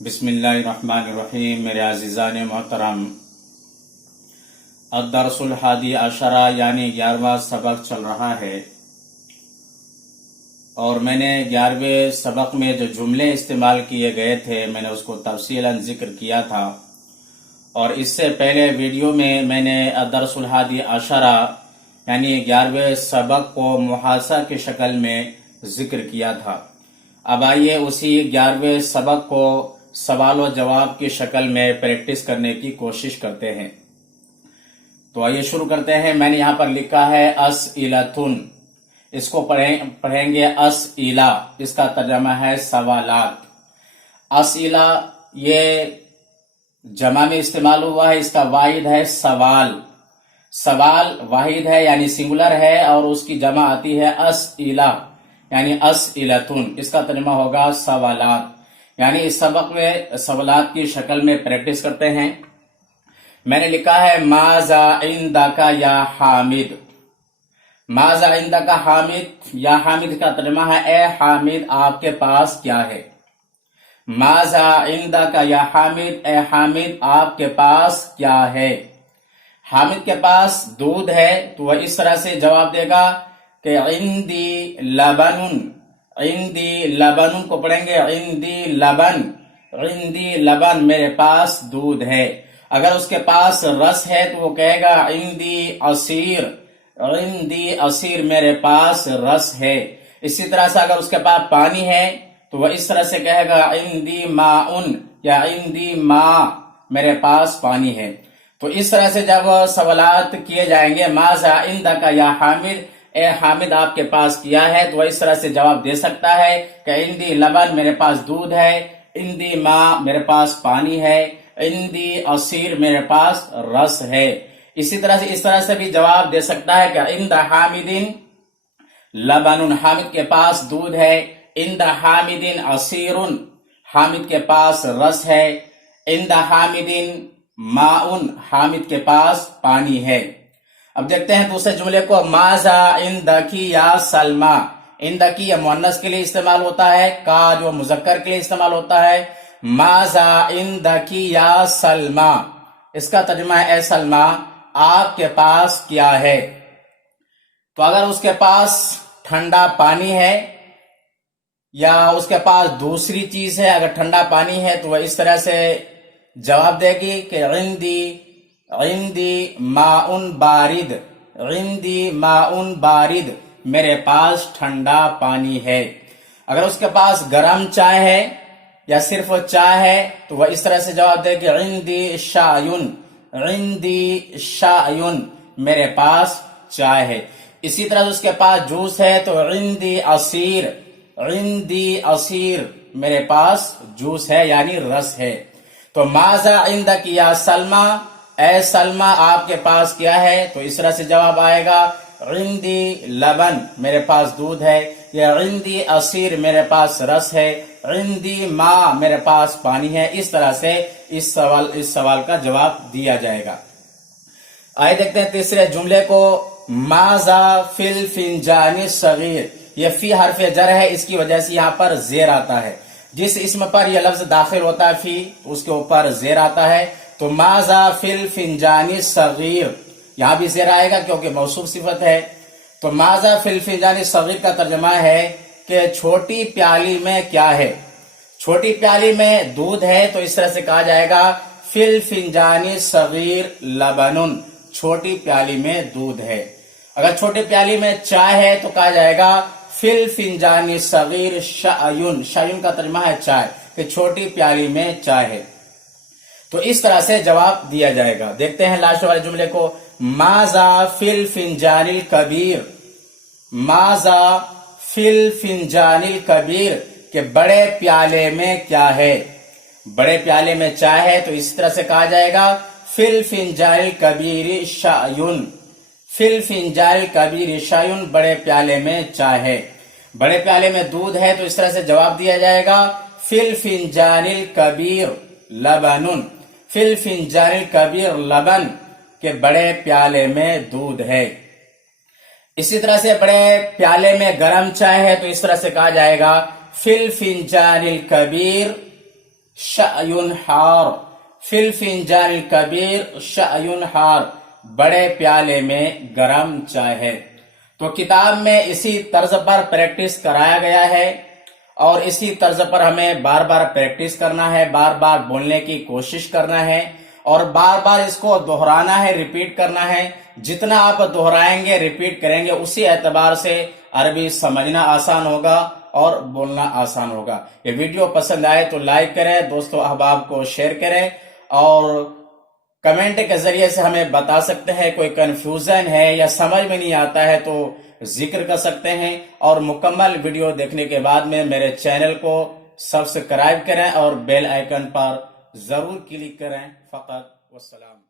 बिस्मिल्लाहिर्रहमानिर्रहीम। मेरे अज़ीज़ान मोहतरम, अद-दरसुल हादी अशरा यानी 11वां सबक चल रहा है और मैंने 11वें सबक में जो जुमले इस्तेमाल किए गए थे मैंने उसको तफसीलन जिक्र किया था। और इससे पहले वीडियो में मैंने अद-दरसुल हादी अशरा यानी 11वें सबक को मुहासा की शक्ल में जिक्र किया था। अब आइए उसी 11वें सबक को सवाल और जवाब की शक्ल में प्रैक्टिस करने की कोशिश करते हैं। तो आइए शुरू करते हैं। मैंने यहाँ पर लिखा है असइलतुन, इसको पढ़ेंगे असइला, इसका तर्जमा है सवालात। असइला ये जमा में इस्तेमाल हुआ है, इसका वाहिद है सवाल। सवाल वाहिद है यानी सिंगुलर है और उसकी जमा आती है असइला यानी असइलतुन, इसका तर्जमा होगा सवालात। यानी इस सबक में सवालात की शक्ल में प्रैक्टिस करते हैं। मैंने लिखा है माजा इंदका या हामिद। माजा इंदका हामिद या हामिद का तर्जमा है ए हामिद आपके पास क्या है। माजा इंदका या हामिद, ए हामिद आपके पास क्या है। हामिद के पास दूध है तो वह इस तरह से जवाब देगा कि इंदी लबनुन। इंदी लबनुन को पढ़ेंगे इंदी लबन। इंदी लबन मेरे पास दूध है। अगर उसके पास रस है तो वो कहेगा इंदी असीर। इंदी असीर मेरे पास रस है। इसी तरह से अगर उसके पास पानी है तो वह इस तरह से कहेगा इंदी माउन या इंदी मा, मेरे पास पानी है। तो इस तरह से जब सवालात किए जाएंगे माजा इंदका या हामिद, ए हामिद आपके पास किया है, तो वह इस तरह से जवाब दे सकता है कि इंदी लबन मेरे पास दूध है, इंदी माँ मेरे पास पानी है, इंदी असीर मेरे पास रस है। इसी तरह से इस तरह से भी जवाब दे सकता है कि इंद हामिदिन लबनुन, हामिद के पास दूध है। इंद हामिदिन असीरुन, हामिद के पास रस है। इंद हामिदिन माउन, हामिद के पास पानी है। अब देखते हैं दूसरे जुमले को। माजा इंदकी या सलमा। इंदकी या मुअन्नस के लिए इस्तेमाल होता है, का जो मुजक्कर के लिए इस्तेमाल होता है। माजा इंदकी या सलमा, इसका तर्जुमा है ए सलमा आपके पास क्या है। तो अगर उसके पास ठंडा पानी है या उसके पास दूसरी चीज है, अगर ठंडा पानी है तो वह इस तरह से जवाब देगी कि इंदी माउन बारिद। इंदी माउन बारिद, मेरे पास ठंडा पानी है। अगर उसके पास गरम चाय है या सिर्फ चाय है तो वह इस तरह से जवाब देगी इंदी शायुन। इंदी शायुन, मेरे पास चाय है। इसी तरह से उसके पास जूस है तो इंदी असीर। इंदी असीर, मेरे पास जूस है यानी रस है। तो माजा इंदकी या सलमा, ए सलमा आपके पास क्या है, तो इस तरह से जवाब आएगा इंदी लबन, मेरे पास दूध है, या इंदी असीर, मेरे पास रस है, इंदी माँ, मेरे पास पानी है। इस तरह से इस सवाल का जवाब दिया जाएगा। आइए देखते हैं तीसरे जुमले को। माजा फिल फिंजानी सगीर, ये फी हर्फ जर है, इसकी वजह से यहाँ पर जेर आता है। जिस इसम पर यह लफ्ज दाखिल होता है फी, उसके ऊपर जेर आता है। तो माजा फिल फिंजानी सगीर, यहां भी जेर आएगा क्योंकि मौसूफ सिफत है। तो माजा फिल फिंजानी सगीर का तर्जमा है कि छोटी प्याली में क्या है। छोटी प्याली में दूध है तो इस तरह से कहा जाएगा फिल फिंजानी सगीर लबनुन, छोटी प्याली में दूध है। अगर छोटी प्याली में चाय है तो कहा जाएगा फिल फिंजानी सगीर शायुन। शायुन का तर्जमा है चाय, कि छोटी प्याली में चाय है। तो इस तरह से जवाब दिया जाएगा। देखते हैं लास्ट वाले जुमले को। माजा फिल फिंजानिल कबीर। माजा फिल फिंजानिल कबीर, के बड़े प्याले में क्या है। बड़े प्याले में चाय है तो इस तरह से कहा जाएगा फिल फिंजानिल कबीर शायुन। फिल फिंजानिल कबीर शायुन, बड़े प्याले में चाय है। बड़े प्याले में दूध है तो इस तरह से जवाब दिया जाएगा फिल फिंजानिल कबीर लबनुन। फिल फिंजानिल कबीर लबन, के बड़े प्याले में दूध है। इसी तरह से बड़े प्याले में गरम चाय है तो इस तरह से कहा जाएगा फिल फिंजानिल कबीर شأیٌ حار فی الفنجان الکبیر شأیٌ حار بڑے پیالے میں گرم چائے ہے۔ تو کتاب میں اسی طرز پر پریکٹس کرایا گیا ہے اور اسی طرز پر ہمیں بار بار پریکٹس کرنا ہے، بار بار بولنے کی کوشش کرنا ہے اور بار بار اس کو دہرانا ہے، ریپیٹ کرنا ہے۔ جتنا آپ دہرائیں گے، ریپیٹ کریں گے، اسی اعتبار سے عربی سمجھنا آسان ہوگا اور بولنا آسان ہوگا۔ یہ ویڈیو پسند آئے تو لائک کریں، دوستو احباب کو شیئر کریں اور کمنٹ کے ذریعے سے ہمیں بتا سکتے ہیں کوئی کنفیوژن ہے یا سمجھ میں نہیں آتا ہے تو ذکر کر سکتے ہیں، اور مکمل ویڈیو دیکھنے کے بعد میں میرے چینل کو سبسکرائب کریں اور بیل آئیکن پر ضرور کلک کریں۔ فقط والسلام۔